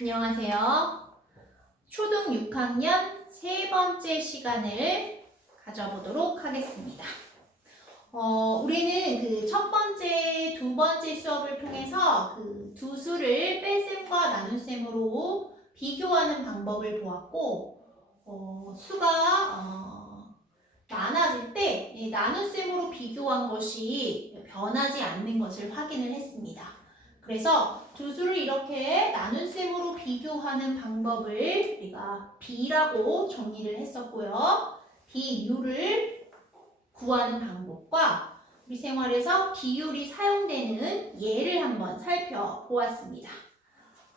안녕하세요. 초등 6학년 세 번째 시간을 가져보도록 하겠습니다. 우리는 그 첫 번째, 두 번째 수업을 통해서 그 두 수를 뺄셈과 나눗셈으로 비교하는 방법을 보았고, 수가 많아질 때 나눗셈으로 비교한 것이 변하지 않는 것을 확인을 했습니다. 그래서 두 수를 이렇게 나눗셈으로 비교하는 방법을 우리가 비라고 정의를 했었고요. 비율을 구하는 방법과 우리 생활에서 비율이 사용되는 예를 한번 살펴보았습니다.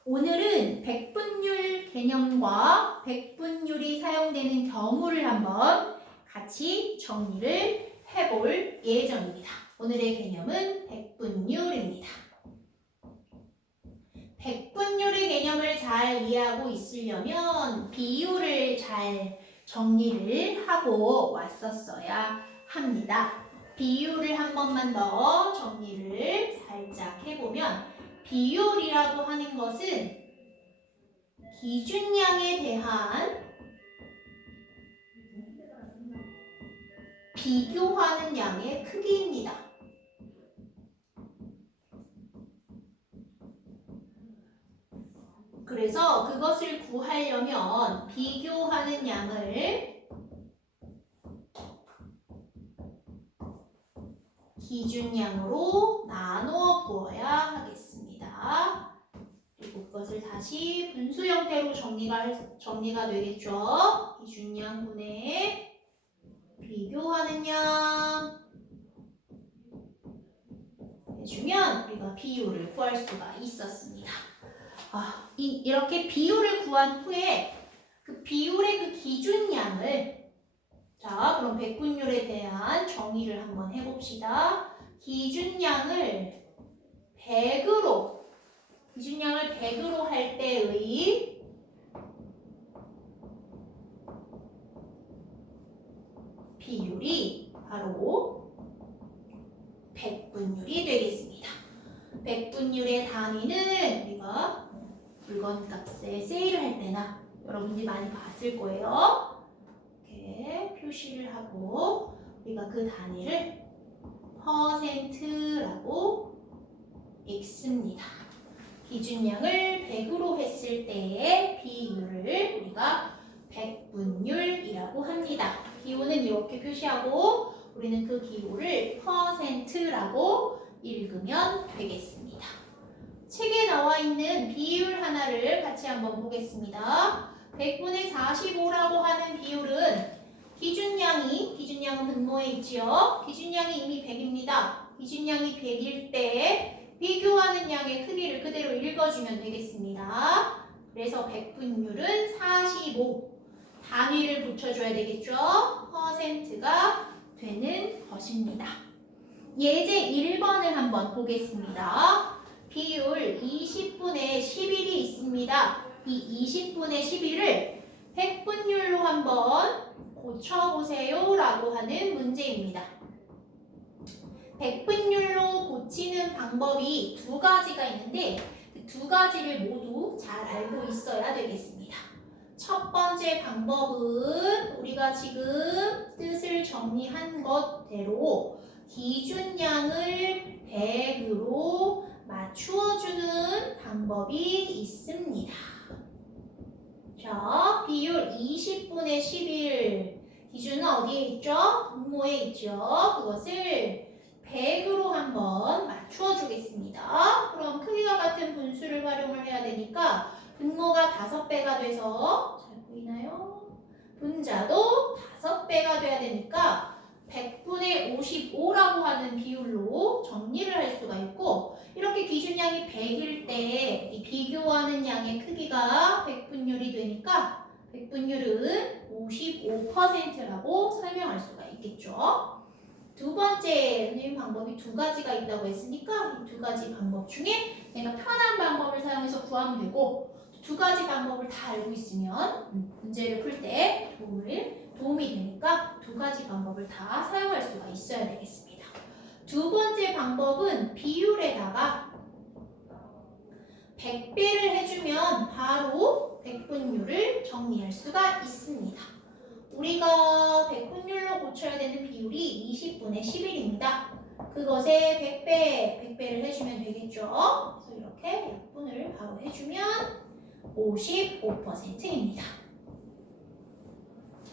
오늘은 백분율 개념과 백분율이 사용되는 경우를 한번 같이 정리를 해볼 예정입니다. 오늘의 개념은 백분율입니다. 백분율의 개념을 잘 이해하고 있으려면 비율을 잘 정리를 하고 왔었어야 합니다. 비율을 한 번만 더 정리를 살짝 해보면 비율이라고 하는 것은 기준량에 대한 비교하는 양의 크기입니다. 그래서 그것을 구하려면 비교하는 양을 기준량으로 나누어 부어야 하겠습니다. 그리고 그것을 다시 분수 형태로 정리가 되겠죠. 기준량분의 비교하는 양 해주면 우리가 비율을 구할 수가 있었습니다. 이렇게 비율을 구한 후에 그 비율의 그 기준량을 그럼 백분율에 대한 정의를 한번 해봅시다. 기준량을 100으로 할 때의 비율이 바로 백분율이 되겠습니다. 백분율의 단위는 우리가 물건값에 세일을 할 때나 여러분들이 많이 봤을 거예요. 이렇게 표시를 하고 우리가 그 단위를 %라고 읽습니다. 기준량을 100으로 했을 때의 비율을 우리가 백분율이라고 합니다. 기호는 이렇게 표시하고 우리는 그 기호를 %라고 읽으면 되겠습니다. 책에 나와 있는 비율 하나를 같이 한번 보겠습니다. 100분의 45라고 하는 비율은 기준량은 분모에 있지요. 기준량이 이미 100입니다. 기준량이 100일 때 비교하는 양의 크기를 그대로 읽어주면 되겠습니다. 그래서 백분율은 45 단위를 붙여줘야 되겠죠. %가 되는 것입니다. 예제 1번을 한번 보겠습니다. 비율 20분의 11이 있습니다. 이 20분의 11을 백분율로 한번 고쳐보세요 라고 하는 문제입니다. 백분율로 고치는 방법이 두 가지가 있는데 그 두 가지를 모두 잘 알고 있어야 되겠습니다. 첫 번째 방법은 우리가 지금 뜻을 정리한 것대로 기준량을 100으로 맞추어주는 방법이 있습니다. 자, 비율 20분의 11 기준은 어디에 있죠? 분모에 있죠. 그것을 100으로 한번 맞추어 주겠습니다. 그럼 크기가 같은 분수를 활용을 해야 되니까 분모가 5배가 돼서 잘 보이나요? 분자도 5배가 돼야 되니까 100분의 55라고 하는 비율로 정리를 할 수가 있고 이렇게 기준량이 100일 때 이 비교하는 양의 크기가 백분율이 되니까 백분율은 55%라고 설명할 수가 있겠죠. 두 번째 선생님 방법이 두 가지가 있다고 했으니까 이 두 가지 방법 중에 내가 편한 방법을 사용해서 구하면 되고 두 가지 방법을 다 알고 있으면 문제를 풀 때 도움이 되니까 두 가지 방법을 다 사용할 수가 있어야 되겠습니다. 두 번째 방법은 비율에다가 100배를 해주면 바로 백분율을 정리할 수가 있습니다. 우리가 백분율로 고쳐야 되는 비율이 20분의 11입니다. 그것에 100배를 해주면 되겠죠. 그래서 이렇게 약분을 바로 해주면 55%입니다.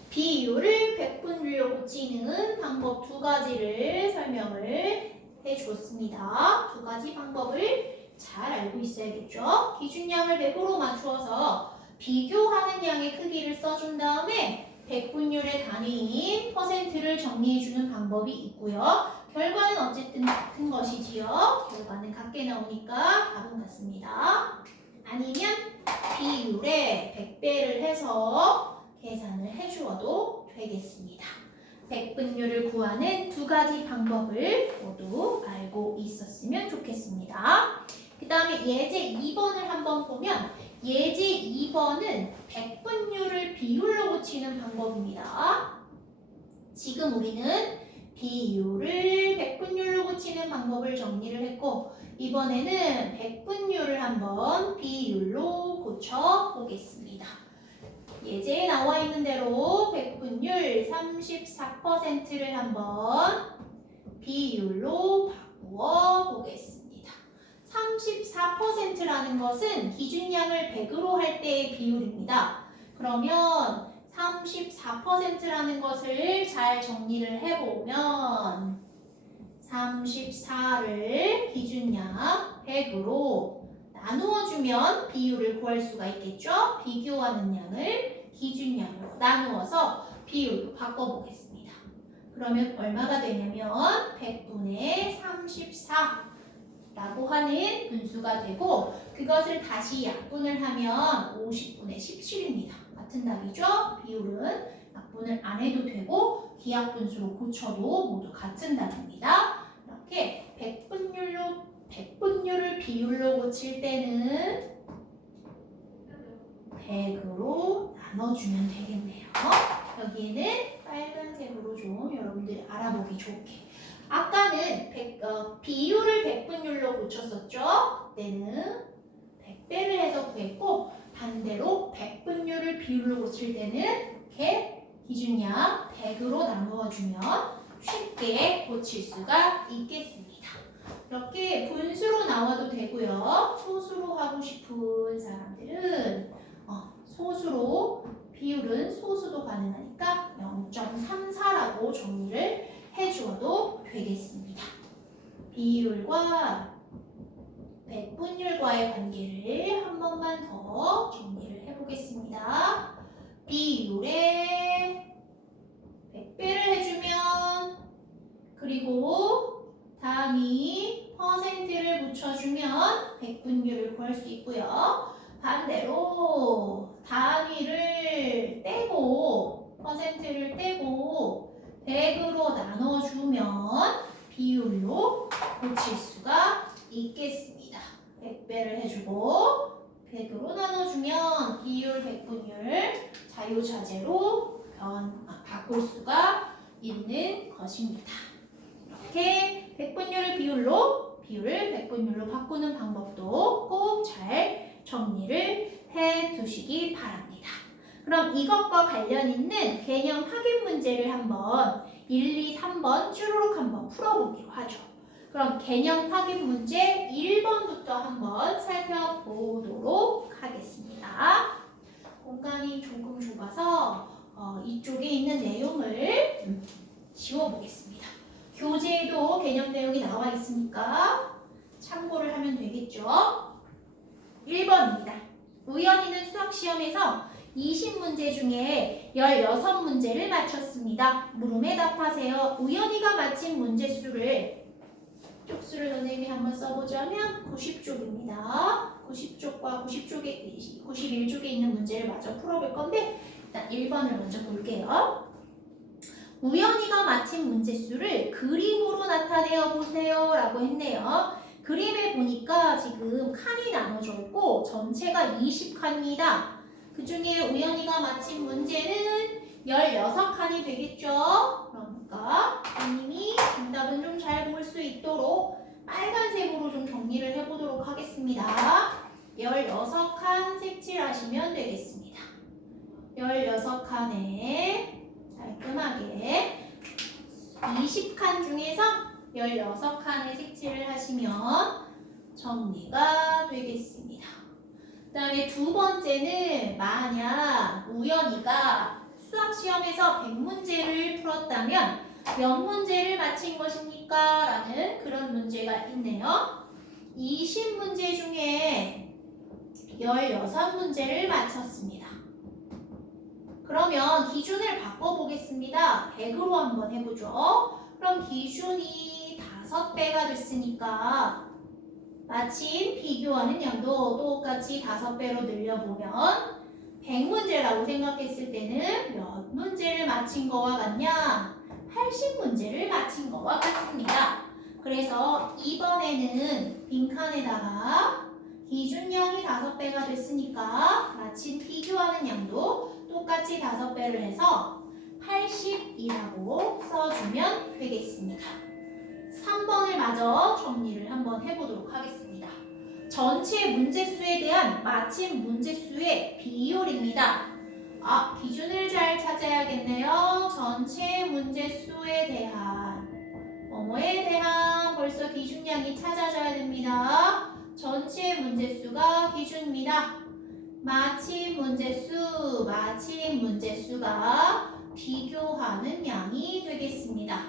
비율을 백분율로 고치는 방법 두 가지를 설명을 해주었습니다. 두 가지 방법을 잘 알고 있어야겠죠. 기준량을 100으로 맞추어서 비교하는 양의 크기를 써준 다음에 백분율의 단위인 퍼센트를 정리해주는 방법이 있고요. 결과는 어쨌든 같은 것이지요. 결과는 같게 나오니까 답은 같습니다. 아니면 비율에 100배를 해서 계산을 해주어도 되겠습니다. 백분율을 구하는 두 가지 방법을 모두 알고 있었으면 좋겠습니다. 그 다음에 예제 2번을 한번 보면 예제 2번은 백분율을 비율로 고치는 방법입니다. 지금 우리는 비율을 백분율로 고치는 방법을 정리를 했고 이번에는 백분율을 한번 비율로 고쳐 보겠습니다. 예제에 나와 있는 대로 백분율 34%를 한번 비율로 바꾸어 보겠습니다. 34%라는 것은 기준량을 100으로 할 때의 비율입니다. 그러면 34%라는 것을 잘 정리를 해보면 34를 기준량 100으로 나누어주면 비율을 구할 수가 있겠죠? 비교하는 양을 기준량으로 나누어서 비율로 바꿔보겠습니다. 그러면 얼마가 되냐면 100분의 34라고 하는 분수가 되고 그것을 다시 약분을 하면 50분의 17입니다. 같은 답이죠? 비율은 약분을 안 해도 되고 기하분수로 고쳐도 모두 같은 답입니다. 이렇게 백분율을 비율로 고칠 때는 100으로 나눠주면 되겠네요. 여기에는 빨간색으로 좀 여러분들이 알아보기 좋게. 아까는 비율을 백분율로 고쳤었죠? 그때는 100배를 해서 구했고 반대로 백분율을 비율로 고칠 때는 이렇게 기준량 100으로 나누어주면 쉽게 고칠 수가 있겠습니다. 이렇게 분수로 나와도 되고요. 소수로 하고 싶은 사람들은 소수로 비율은 소수도 가능하니까 0.34라고 정리를 해주어도 되겠습니다. 비율과 백분율과의 관계를 한 번만 더 정리를 해보겠습니다. 비율에 100배를 해주면 그리고 단위 퍼센트를 붙여주면 백분율을 구할 수 있고요. 반대로 단위를 떼고 퍼센트를 떼고 100으로 나눠주면 비율로 고칠 수가 있겠습니다. 100배를 해주고 100으로 나눠주면 비율, 백분율 자유자재로 바꿀 수가 있는 것입니다. 이렇게 백분율을 비율을 백분율로 바꾸는 방법도 꼭 잘 정리를 해 두시기 바랍니다. 그럼 이것과 관련 있는 개념 확인 문제를 한번 1, 2, 3번 쭈루룩 한번 풀어보기로 하죠. 그럼 개념 확인 문제 1번부터 한번 살펴보도록 하겠습니다. 공간이 조금 좁아서 이쪽에 있는 내용을 지워보겠습니다. 교재에도 개념 내용이 나와 있으니까 참고를 하면 되겠죠. 1번입니다. 우연히는 수학시험에서 20문제 중에 16문제를 맞췄습니다. 물음에 답하세요. 우연히가 맞힌 문제 수를 쪽수를 선생님이 한번 써보자면 90쪽입니다. 90쪽과 91쪽에 있는 문제를 마저 풀어볼 건데 일단 1번을 먼저 볼게요. 우연히가 맞힌 문제 수를 그림으로 나타내어 보세요 라고 했네요. 그림에 보니까 지금 칸이 나눠져 있고 전체가 20칸입니다. 그 중에 우연히가 맞힌 문제는 16칸이 되겠죠? 그러니까 선생님이 정답은 좀 잘 볼 수 있도록 빨간색으로 좀 정리를 해보도록 하겠습니다. 16칸 색칠하시면 되겠습니다. 16칸에 깔끔하게 20칸 중에서 16칸에 색칠을 하시면 정리가 되겠습니다. 그 다음에 두 번째는 만약 우연히가 수학시험에서 100문제를 풀었다면 몇 문제를 맞힌 것입니까? 라는 그런 문제가 있네요. 20문제 중에 16문제를 맞췄습니다. 그러면 기준을 바꿔보겠습니다. 100으로 한번 해보죠. 그럼 기준이 5배가 됐으니까 마침 비교하는 양도 똑같이 5배로 늘려보면 100문제라고 생각했을 때는 몇 문제를 맞힌 거와 같냐? 80문제를 맞힌 거와 같습니다. 그래서 이번에는 빈칸에다가 기준량이 5배가 됐으니까 마침 비교하는 양도 똑같이 5배를 해서 80이라고 써주면 되겠습니다. 3번을 마저 정리를 한번 해보도록 하겠습니다. 전체 문제수에 대한 마침 문제수의 비율입니다. 기준을 잘 찾아야겠네요. 전체 문제수에 대한 뭐뭐에 대한 벌써 기준량이 찾아져야 됩니다. 전체 문제수가 기준입니다. 마침 문제수가 비교하는 양이 되겠습니다.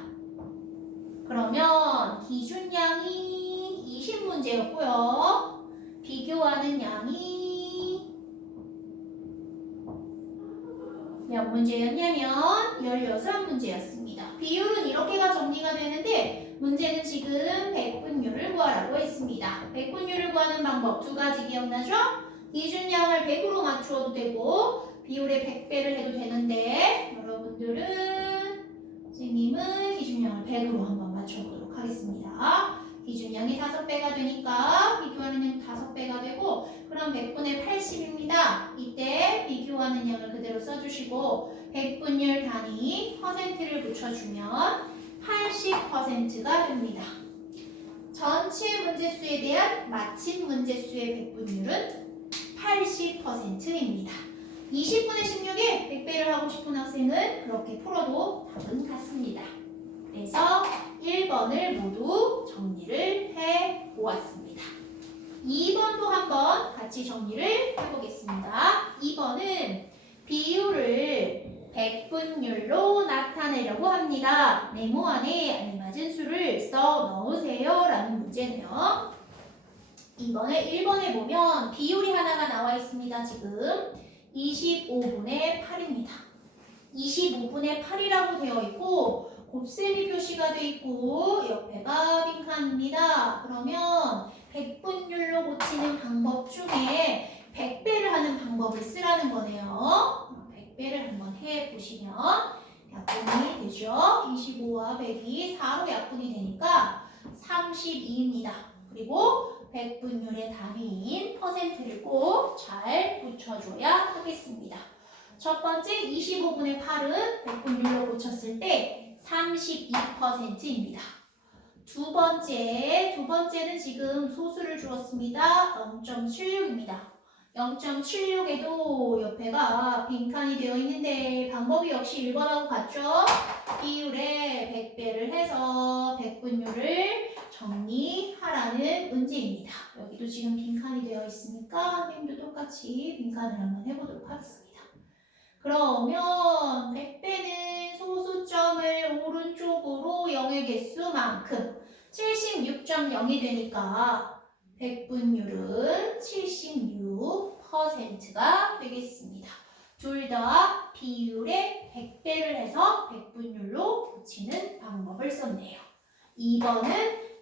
그러면 기준량이 20문제였고요. 비교하는 양이 몇 문제였냐면 16문제였습니다. 비율은 이렇게가 정리가 되는데 문제는 지금 백분율을 구하라고 했습니다. 백분율을 구하는 방법 두 가지 기억나죠? 기준량을 100으로 맞추어도 되고 비율에 100배를 해도 되는데 여러분들은 선생님은 기준량을 100으로 한번 맞춰보도록 하겠습니다. 기준량이 5배가 되니까 비교하는 양 5배가 되고 그럼 100분의 80입니다. 이때 비교하는 양을 그대로 써주시고 100분율 단위 퍼센트를 붙여주면 80%가 됩니다. 전체 문제수에 대한 마침 문제수의 100분율은 80%입니다. 20분의 16에 100배를 하고 싶은 학생은 그렇게 풀어도 답은 같습니다. 그래서 1번을 모두 정리를 해보았습니다. 2번도 한번 같이 정리를 해보겠습니다. 2번은 비율을 100분율로 나타내려고 합니다. 네모 안에 알맞은 수를 써 넣으세요 라는 문제네요. 1번에 보면 비율이 하나가 나와 있습니다. 지금 25분의 8입니다. 25분의 8이라고 되어 있고 곱셈이 표시가 되어 있고 옆에가 빈칸입니다. 그러면 100분율로 고치는 방법 중에 100배를 하는 방법을 쓰라는 거네요. 100배를 한번 해보시면 약분이 되죠. 25와 100이 4로 약분이 되니까 32입니다. 그리고 100분율의 단위인 퍼센트를 꼭 잘 붙여줘야 하겠습니다. 첫 번째 25분의 8은 100분율로 고쳤을 때 32%입니다. 두 번째는 지금 소수를 주었습니다. 0.76입니다. 0.76에도 옆에가 빈칸이 되어 있는데 방법이 역시 1번하고 같죠? 비율에 100배를 해서 100분율을 정리하라는 문제입니다. 여기도 지금 빈칸이 되어 있으니까 선생님도 똑같이 빈칸을 한번 해보도록 하겠습니다. 그러면 100배는 소수점을 오른쪽으로 0의 개수만큼 76.0이 되니까 100분율은 76%가 되겠습니다. 둘 다 비율에 100배를 해서 100분율로 고치는 방법을 썼네요. 2번은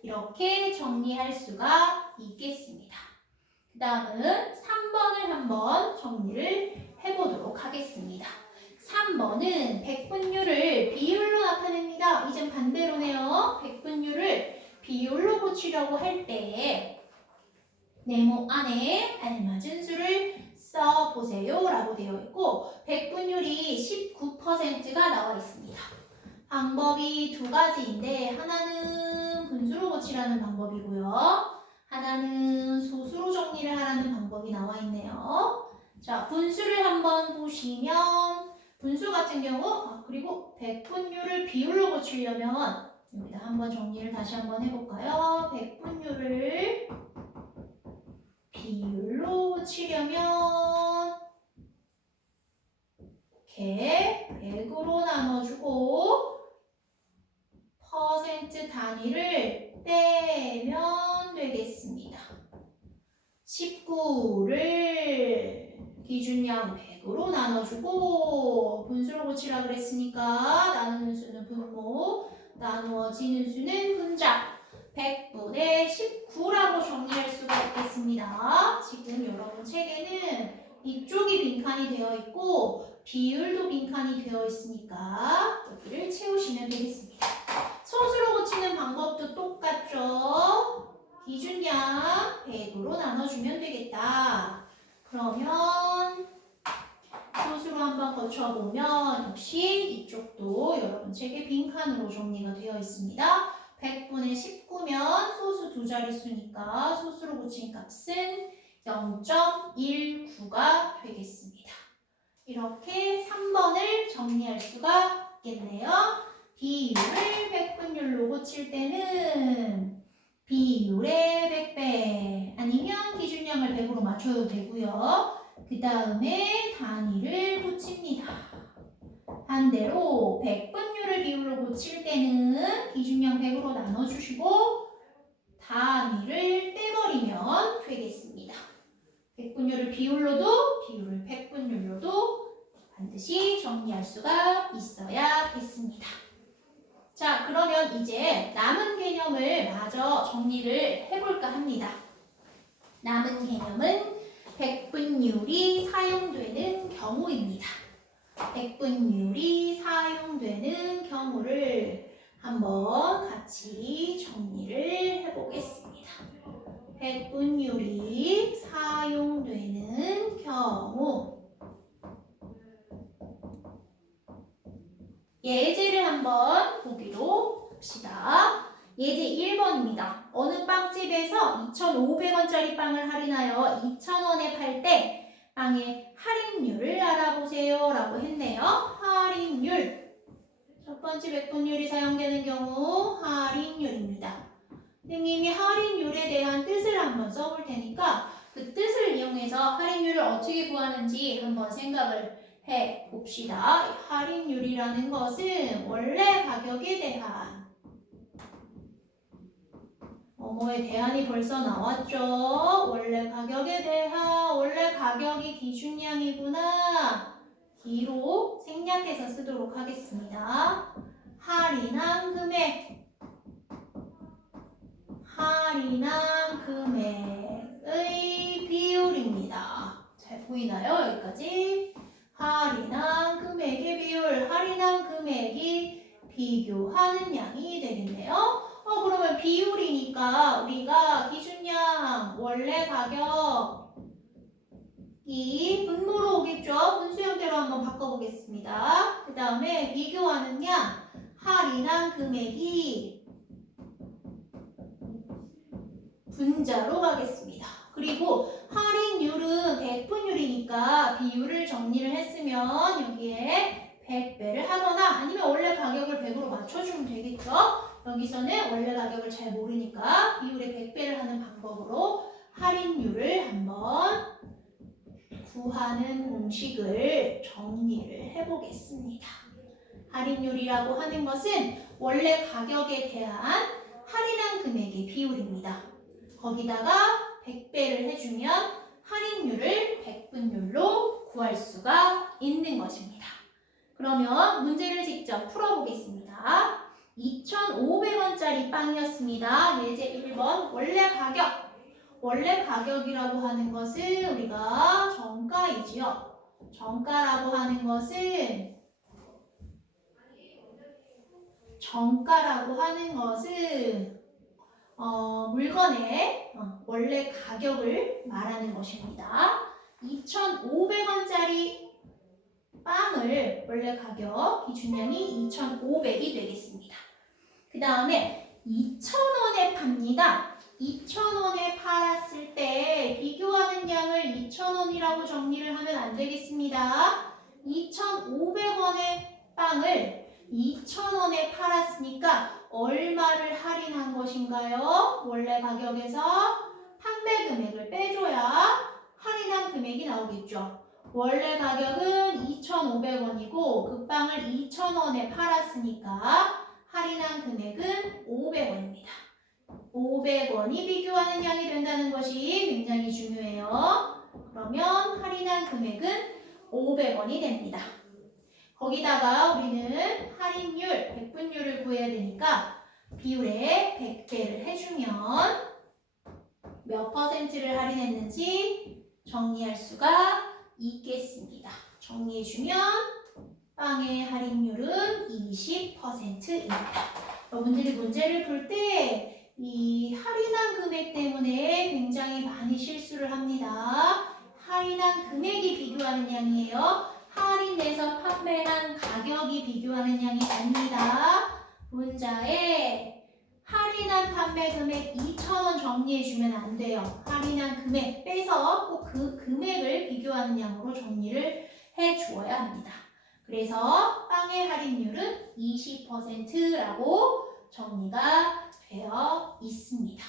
이렇게 정리할 수가 있겠습니다. 그 다음은 3번을 한번 정리를 해보도록 하겠습니다. 3번은 100분율을 비율로 나타냅니다. 이젠 반대로네요. 100분율을 비율로 고치려고 할 때 네모 안에 알맞은 수를 써보세요 라고 되어 있고 100분율이 19%가 나와 있습니다. 방법이 두 가지인데 하나는 분수로 고치라는 방법이고요. 하나는 소수로 정리를 하라는 방법이 나와 있네요. 자, 분수를 한번 보시면 분수 같은 경우 그리고 백분율을 비율로 고치려면 여기다 한번 정리를 다시 한번 해볼까요? 백분율을 비율로 고치려면 이렇게 100으로 나눠주고 퍼센트 단위를 떼면 되겠습니다. 19를 기준량 100으로 나눠주고 분수로 고치라 그랬으니까 나누는 수는 분모, 나누어지는 수는 분자 100분의 19라고 정리할 수가 있겠습니다. 지금 여러분 책에는 이쪽이 빈칸이 되어 있고 비율도 빈칸이 되어 있으니까 여기를 채우시면 되겠습니다. 소수로 고치는 방법도 똑같죠? 기준량 100으로 나눠주면 되겠다. 그러면 소수로 한번 거쳐보면 역시 이쪽도 여러분 책에 빈칸으로 정리가 되어 있습니다. 100분의 19면 소수 두 자릿수니까 소수로 고친 값은 0.19가 되겠습니다. 이렇게 3번을 정리할 수가 있겠네요. 비율을 백분율로 고칠 때는 비율의 100배 아니면 기준량을 100으로 맞춰도 되고요. 그 다음에 단위를 붙입니다. 반대로 백분율을 비율로 고칠 때는 기준량 100으로 나눠주시고 단위를 떼버리면 되겠습니다. 백분율을 비율로도 비율을 백분율로도 반드시 정리할 수가 있어야겠습니다. 자, 그러면 이제 남은 개념을 마저 정리를 해볼까 합니다. 남은 개념은 백분율이 사용되는 경우입니다. 백분율이 사용되는 경우를 한번 같이 정리를 해보겠습니다. 백분율이 사용되는 경우 예제를 한번 보기로 합시다. 예제 1번입니다. 어느 빵집에서 2,500원짜리 빵을 할인하여 2,000원에 팔 때 빵의 할인율을 알아보세요 라고 했네요. 할인율 첫 번째 백분율이 사용되는 경우 할인율입니다. 선생님이 할인율에 대한 뜻을 한번 써볼 테니까 그 뜻을 이용해서 할인율을 어떻게 구하는지 한번 생각을 해봅시다. 할인율이라는 것은 원래 가격에 대한 뭐에 대한이 벌써 나왔죠. 원래 가격에 대한 원래 가격이 기준량이구나. 기로 생략해서 쓰도록 하겠습니다. 할인한 금액 할인한 금액의 비율입니다. 잘 보이나요? 여기까지. 할인한 금액의 비율, 할인한 금액이 비교하는 양이 되겠네요. 그러면 비율이니까 우리가 기준량, 원래 가격이 분모로 오겠죠? 분수 형태로 한번 바꿔보겠습니다. 그 다음에 비교하는 양, 할인한 금액이 분자로 가겠습니다. 그리고 할인율은 백분율이니까 비율을 정리를 했으면 여기에 100배를 하거나 아니면 원래 가격을 100으로 맞춰주면 되겠죠? 여기서는 원래 가격을 잘 모르니까 비율의 100배를 하는 방법으로 할인율을 한번 구하는 공식을 정리를 해보겠습니다. 할인율이라고 하는 것은 원래 가격에 대한 할인한 금액의 비율입니다. 거기다가 100배를 해주면 할인율을 백분율로 구할 수가 있는 것입니다. 그러면 문제를 직접 풀어보겠습니다. 2,500원짜리 빵이었습니다. 예제 1번 원래 가격이라고 하는 것은 우리가 정가이지요. 정가라고 하는 것은 물건의 원래 가격을 말하는 것입니다. 2,500원짜리 빵을 원래 가격 기준량이 2,500이 되겠습니다. 그 다음에 2,000원에 팝니다. 2,000원에 팔았을 때 비교하는 양을 2,000원이라고 정리를 하면 안 되겠습니다. 2,500원의 빵을 2,000원에 팔았으니까 얼마를 할인한 것인가요? 원래 가격에서 판매 금액을 빼줘야 할인한 금액이 나오겠죠. 원래 가격은 2,500원이고 그 빵을 2,000원에 팔았으니까 할인한 금액은 500원입니다. 500원이 비교하는 양이 된다는 것이 굉장히 중요해요. 그러면 할인한 금액은 500원이 됩니다. 거기다가 우리는 할인율, 백분율을 구해야 되니까 비율에 100배를 해주면 몇 퍼센트를 할인했는지 정리할 수가 있겠습니다. 정리해주면 빵의 할인율은 20%입니다. 여러분들이 문제를 풀 때 이 할인한 금액 때문에 굉장히 많이 실수를 합니다. 할인한 금액이 비교하는 양이에요. 할인해서 판매한 가격이 비교하는 양이 아닙니다. 문자에 할인한 판매 금액 2,000원 정리해주면 안 돼요. 할인한 금액 빼서 꼭 그 금액을 비교하는 양으로 정리를 해주어야 합니다. 그래서 빵의 할인율은 20%라고 정리가 되어 있습니다.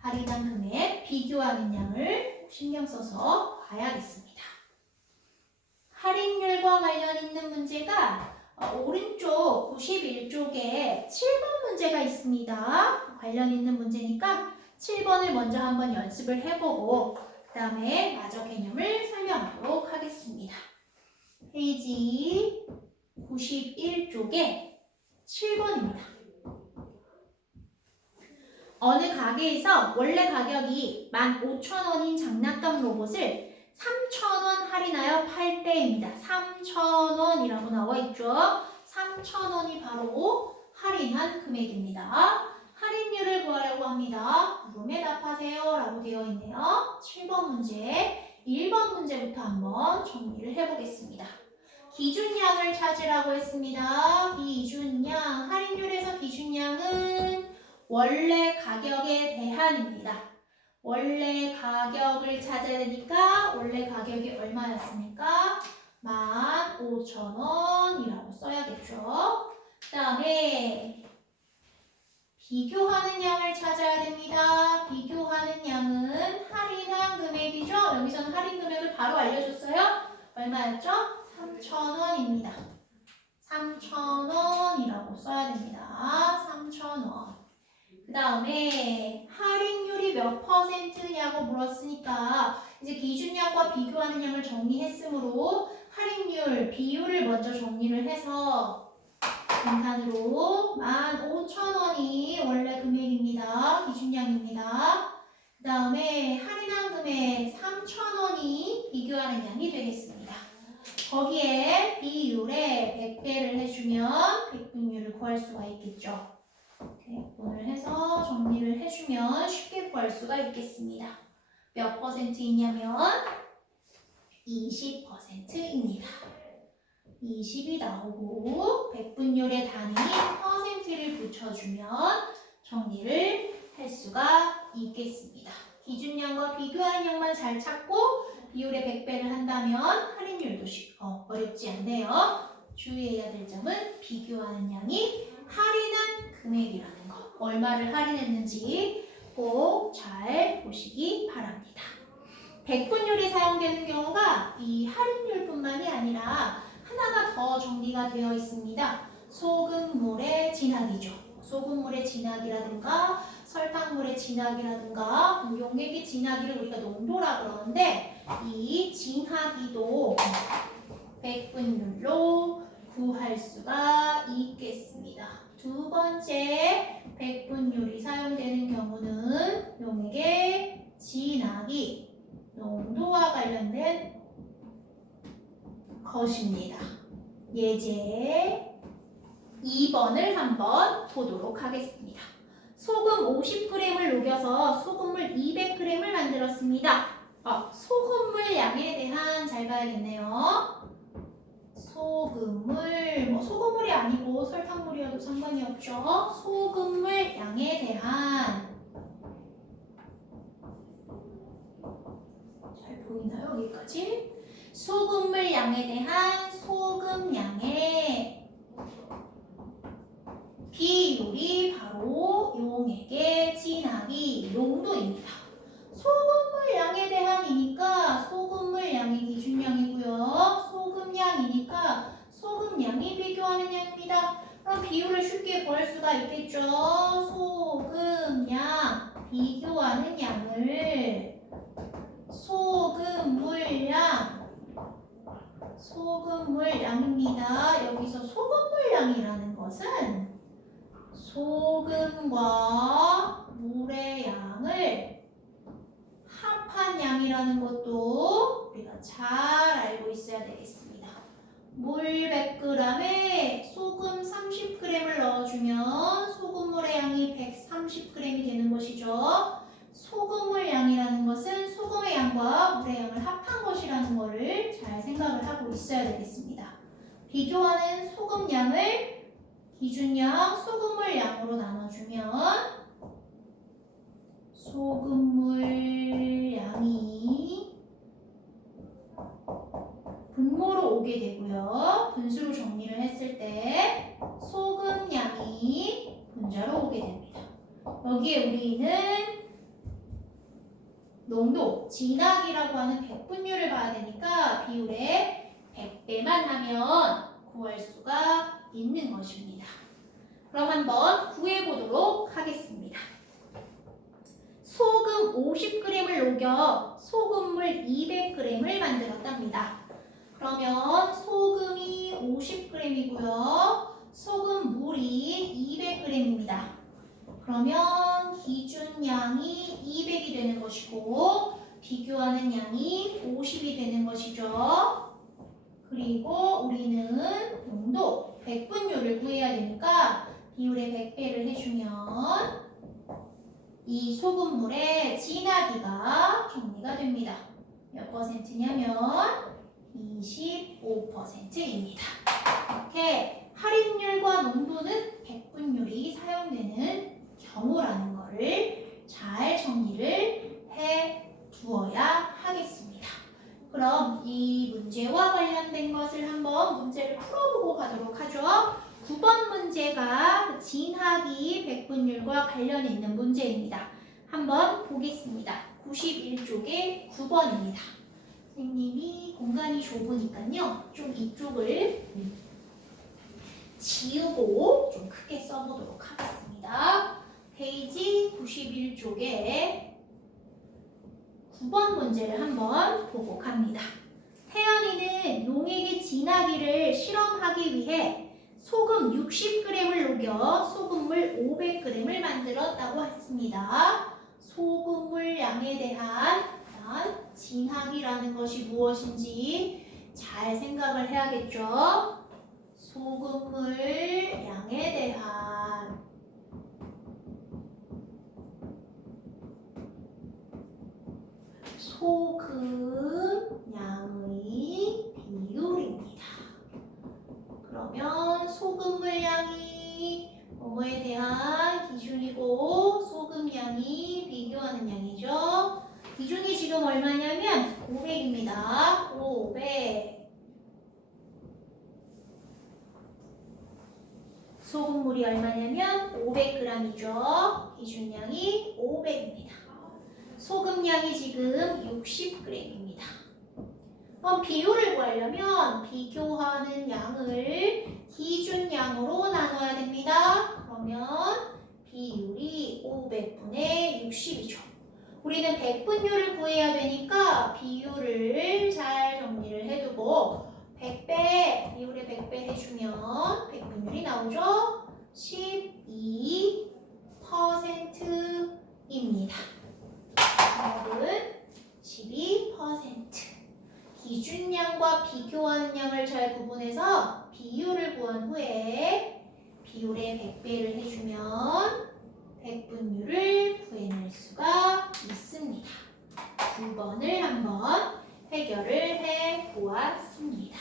할인한 금액, 비교하는 양을 신경 써서 봐야겠습니다. 할인율과 관련 있는 문제가 오른쪽 91쪽에 7번 문제가 있습니다. 관련 있는 문제니까 7번을 먼저 한번 연습을 해보고 그 다음에 마저 개념을 설명하도록 하겠습니다. 페이지 91쪽에 7번입니다. 어느 가게에서 원래 가격이 15,000원인 장난감 로봇을 3,000원 할인하여 팔 때입니다. 3,000원이라고 나와 있죠. 3,000원이 바로 할인한 금액입니다. 할인율을 구하려고 합니다. 물음에 답하세요 라고 되어 있네요. 7번 문제, 1번 문제부터 한번 정리를 해보겠습니다. 기준량을 찾으라고 했습니다. 기준량, 할인율에서 기준량은 원래 가격에 대한입니다. 원래 가격을 찾아야 되니까 원래 가격이 얼마였습니까? 15,000원이라고 써야겠죠. 그 다음에 비교하는 양을 찾아야 됩니다. 비교하는 양은 할인한 금액이죠. 여기서는 할인 금액을 바로 알려줬어요. 얼마였죠? 3,000원입니다. 3,000원이라고 써야 됩니다. 3,000원. 그 다음에 할인율이 몇 퍼센트냐고 물었으니까 이제 기준량과 비교하는 양을 정리했으므로 할인율, 비율을 먼저 정리를 해서 분산으로 15,000원이 원래 금액입니다. 기준량입니다. 그 다음에 할인한 금액 3,000원이 비교하는 양이 되겠습니다. 거기에 비율에 100배를 해주면 백분율을 구할 수가 있겠죠. 오늘 해서 정리를 해주면 쉽게 구할 수가 있겠습니다. 몇 퍼센트이냐면 20%입니다. 20이 나오고 백분율의 단위 퍼센트를 붙여주면 정리를 할 수가 있겠습니다. 기준량과 비교한 양만 잘 찾고 비율에 100배를 한다면 할인율도 어렵지 않네요. 주의해야 될 점은 비교하는 양이 할인한 금액이라는 거. 얼마를 할인했는지 꼭 잘 보시기 바랍니다. 백분율이 사용되는 경우가 이 할인율뿐만이 아니라 하나가 더 정리가 되어 있습니다. 소금물의 진학이죠. 소금물의 진학이라든가 설탕물의 진학이라든가 용액의 진학이를 우리가 농도라 그러는데 이 진학이도 백분율로 구할 수가 있겠습니다. 두 번째, 백분율이 사용되는 경우는 용액의 진학이 농도와 관련된 것입니다. 예제 2번을 한번 보도록 하겠습니다. 소금 50g을 녹여서 소금물 200g을 만들었습니다. 소금물 양에 대한 잘 봐야겠네요. 소금물, 소금물이 아니고 설탕물이어도 상관이 없죠. 소금물 양에 대한 잘 보이나요? 여기까지? 소금물 양에 대한 소금량의 비율이 바로 용액의 진하기 농도입니다. 소금물 양에 대한이니까 소금물 양이 기준량이고요. 소금량이니까 소금량이 비교하는 양입니다. 그럼 비율을 쉽게 구할 수가 있겠죠. 소금량 비교하는 양을 소금물량입니다. 여기서 소금물량이라는 것은 소금과 물의 양을 합한 양이라는 것도 우리가 잘 알고 있어야 되겠습니다. 물 100g에 소금 30g을 넣어주면 소금물의 양이 130g이 되는 것이죠. 소금물 양이라는 것은 소금의 양과 물의 양을 합한 것이라는 것을 잘 생각을 하고 있어야 되겠습니다. 비교하는 소금 양을 기준량 소금물 양으로 나눠주면 소금물 양이 분모로 오게 되고요. 분수로 정리를 했을 때 소금 양이 분자로 오게 됩니다. 여기에 우리는 농도, 진하기라고 하는 백분율을 봐야 되니까 비율의 100배만 하면 구할 수가 있는 것입니다. 그럼 한번 구해보도록 하겠습니다. 소금 50g을 녹여 소금물 200g을 만들었답니다. 그러면 소금이 50g이고요. 소금물이 200g입니다. 그러면 기준량이 200이 되는 것이고 비교하는 양이 50이 되는 것이죠. 그리고 우리는 농도 100분율을 구해야 되니까 비율의 100배를 해주면 이 소금물의 진하기가 정리가 됩니다. 몇 퍼센트냐면 25%입니다. 이렇게 할인율과 농도는 100분율이 사용되는 경우라는 것을 잘 정리를 해 두어야 하겠습니다. 그럼 이 문제와 관련된 것을 한번 문제를 풀어보고 가도록 하죠. 9번 문제가 진하기 100분율과 관련이 있는 문제입니다. 한번 보겠습니다. 91쪽에 9번입니다. 선생님이 공간이 좁으니까요. 좀 이쪽을 지우고 좀 크게 써보도록 하겠습니다. 페이지 91쪽에 9번 문제를 한번 보고 갑니다. 태연이는 용액의 진하기를 실험하기 위해 소금 60g을 녹여 소금물 500g을 만들었다고 했습니다. 소금물 양에 대한 진하기라는 것이 무엇인지 잘 생각을 해야겠죠. 소금물 양에 대한 소금 양의 비율입니다. 그러면 소금물 양이 뭐뭐에 대한 기준이고 소금 양이 비교하는 양이죠. 기준이 지금 얼마냐면 500입니다. 500. 소금물이 얼마냐면 500g이죠. 기준량이 500입니다. 소금량이 지금 60g입니다. 그럼 비율을 구하려면 비교하는 양을 기준량으로 나눠야 됩니다. 그러면 비율이 500분의 60이죠. 우리는 100분율을 구해야 되니까 비율을 잘 정리를 해두고 100배, 비율에 100배 해주면 100분율이 나오죠? 12%입니다. 정답은 12%. 기준량과 비교하는 양을 잘 구분해서 비율을 구한 후에 비율에 100배를 해주면 100분율을 구해낼 수가 있습니다. 9번을 한번 해결을 해 보았습니다.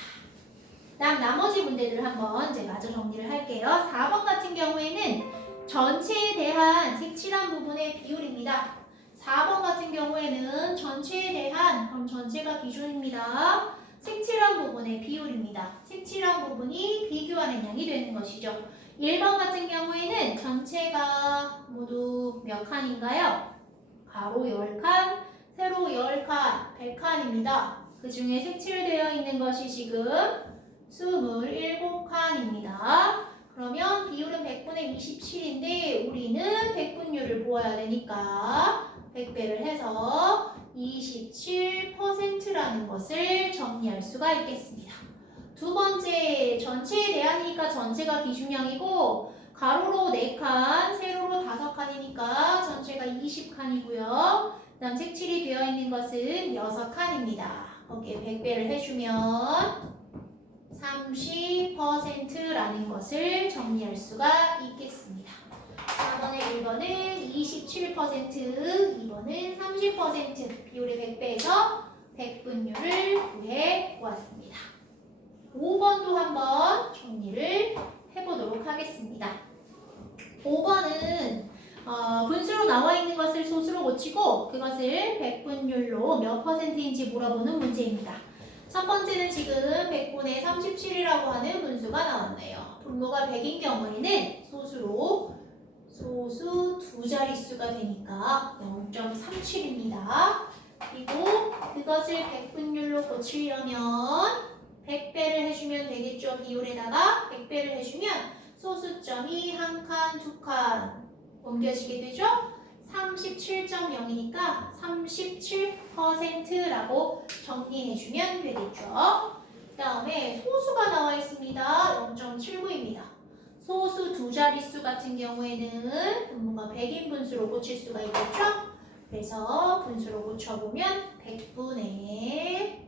다음 나머지 문제들 한번 제가 마저 정리를 할게요. 4번 같은 경우에는 전체에 대한 색칠한 부분의 비율입니다. 4번 같은 경우에는 전체에 대한, 그럼 전체가 기준입니다. 색칠한 부분의 비율입니다. 색칠한 부분이 비교하는 양이 되는 것이죠. 1번 같은 경우에는 전체가 모두 몇 칸인가요? 가로 10칸, 세로 10칸, 100칸입니다. 그 중에 색칠되어 있는 것이 지금 27칸입니다. 그러면 비율은 100분의 27인데 우리는 백분율을 보아야 되니까 100배를 해서 27%라는 것을 정리할 수가 있겠습니다. 두 번째, 전체에 대한이니까 전체가 기준량이고 가로로 4칸, 세로로 5칸이니까 전체가 20칸이고요. 그 다음 색칠이 되어 있는 것은 6칸입니다. 거기에 100배를 해주면 30%라는 것을 정리할 수가 있겠습니다. 4번에 1번은 27%, 2번은 30% 비율의 100배에서 백분율을 구해 보았습니다. 5번도 한번 정리를 해보도록 하겠습니다. 5번은 분수로 나와 있는 것을 소수로 고치고 그것을 백분율로 몇 퍼센트인지 물어보는 문제입니다. 첫 번째는 지금 100분의 37이라고 하는 분수가 나왔네요. 분모가 100인 경우에는 소수 두 자릿수가 되니까 0.37입니다. 그리고 그것을 백분율로 고치려면 100배를 해주면 되겠죠. 비율에다가 100배를 해주면 소수점이 1칸, 2칸 옮겨지게 되죠. 37.0이니까 37%라고 정리해주면 되겠죠. 그 다음에 소수가 나와 있습니다. 0.79입니다. 소수 두 자릿수 같은 경우에는 분모가 100인 분수로 고칠 수가 있겠죠. 그래서 분수로 고쳐보면 100분의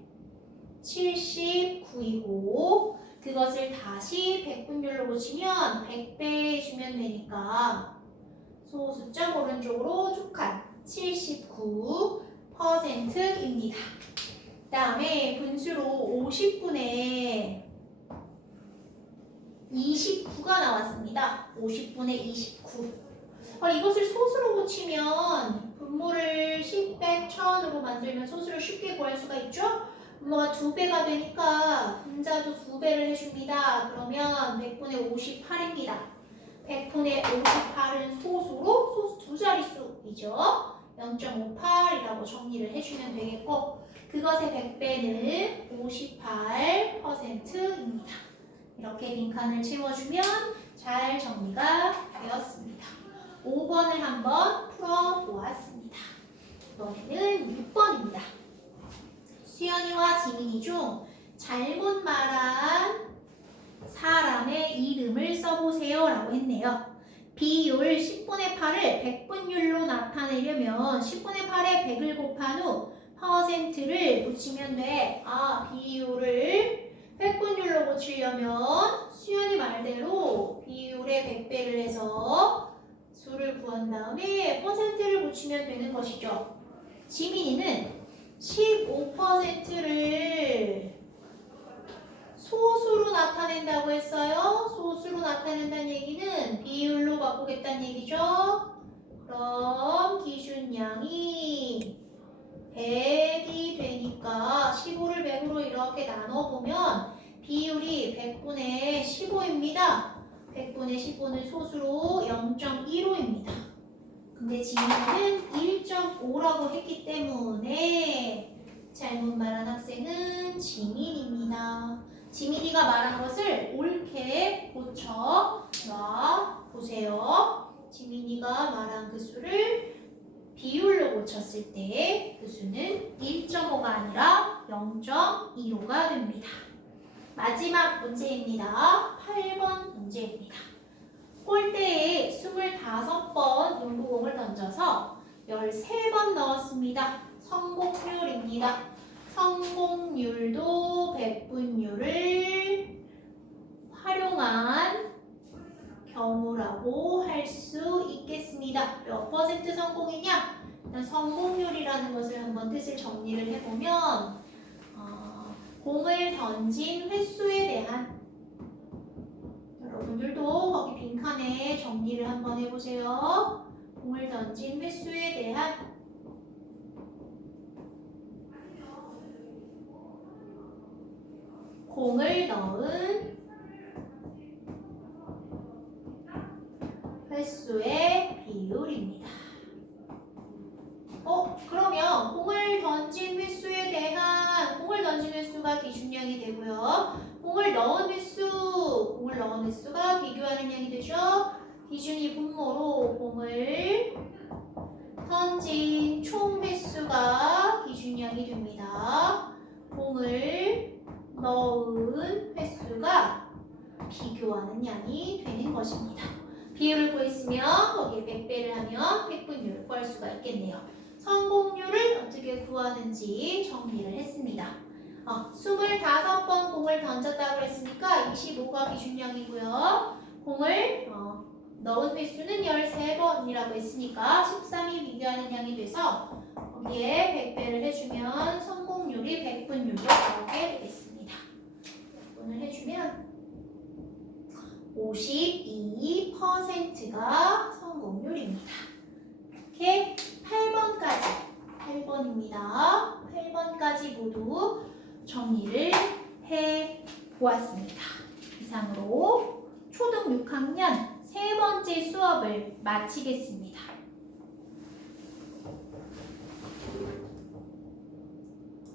79이고 그것을 다시 백분율로 고치면 100배 해주면 되니까 소수점 오른쪽으로 2칸 79%입니다. 그 다음에 분수로 50분의 29가 나왔습니다. 50분의 29. 이것을 소수로 고치면 분모를 10, 100, 1000으로 만들면 소수를 쉽게 구할 수가 있죠? 분모가 2배가 되니까 분자도 2배를 해줍니다. 그러면 100분의 58입니다. 100분의 58은 소수 두 자릿수이죠. 0.58이라고 정리를 해주면 되겠고 그것의 100배는 58%입니다. 이렇게 빈칸을 채워주면 잘 정리가 되었습니다. 5번을 한번 풀어보았습니다. 이번에는 6번입니다. 수연이와 지민이 중 잘못 말한 사람의 이름을 써보세요 라고 했네요. 비율 10분의 8을 백분율로 나타내려면 10분의 8에 100을 곱한 후 퍼센트를 붙이면 돼. 비율을 백분율로 고치려면 수연이 말대로 비율에 100배를 해서 수를 구한 다음에 퍼센트를 붙이면 되는 것이죠. 지민이는 15%를 소수로 나타낸다고 했어요. 소수로 나타낸다는 얘기는 비율로 바꾸겠다는 얘기죠. 그럼 기준량이 100이 되니까 15를 100으로 이렇게 나눠보면 비율이 100분의 15입니다. 100분의 15는 소수로 0.15입니다. 근데 지민이는 1.5라고 했기 때문에 잘못 말한 학생은 지민입니다. 지민이가 말한 것을 옳게 고쳐 놔 보세요. 지민이가 말한 그 수를 비율로 고쳤을 때 그 수는 1.5가 아니라 0.25가 됩니다. 마지막 문제입니다. 8번 문제입니다. 골대에 25번 농구공을 던져서 13번 넣었습니다. 성공률입니다. 성공률도 백분율을 활용한 경우라고 할 수 있겠습니다. 몇 퍼센트 성공이냐? 일단 성공률이라는 것을 한번 뜻을 정리를 해보면 공을 던진 횟수에 대한 여러분들도 거기 빈칸에 정리를 한번 해보세요. 공을 던진 횟수에 대한 공을 넣은 횟수의 비율입니다. 그러면 공을 던진 횟수가 기준량이 되고요. 공을 넣은 횟수가 비교하는 양이 되죠. 기준이 분모로 공을 던진 총 횟수가 기준량이 됩니다. 공을 넣은 횟수가 비교하는 양이 되는 것입니다. 비율을 구했으면 거기에 100배를 하면 100분율을 구할 수가 있겠네요. 성공률을 어떻게 구하는지 정리를 했습니다. 25번 공을 던졌다고 했으니까 25가 기준량이고요. 공을 넣은 횟수는 13번이라고 했으니까 13이 비교하는 양이 돼서 거기에 100배를 해주면 성공률이 100분율로 나오게 되겠습니다. 100분을 해주면 52%가 성공률입니다. 이렇게 8번입니다. 8번까지 모두 정리를 해 보았습니다. 이상으로 초등 6학년 세 번째 수업을 마치겠습니다.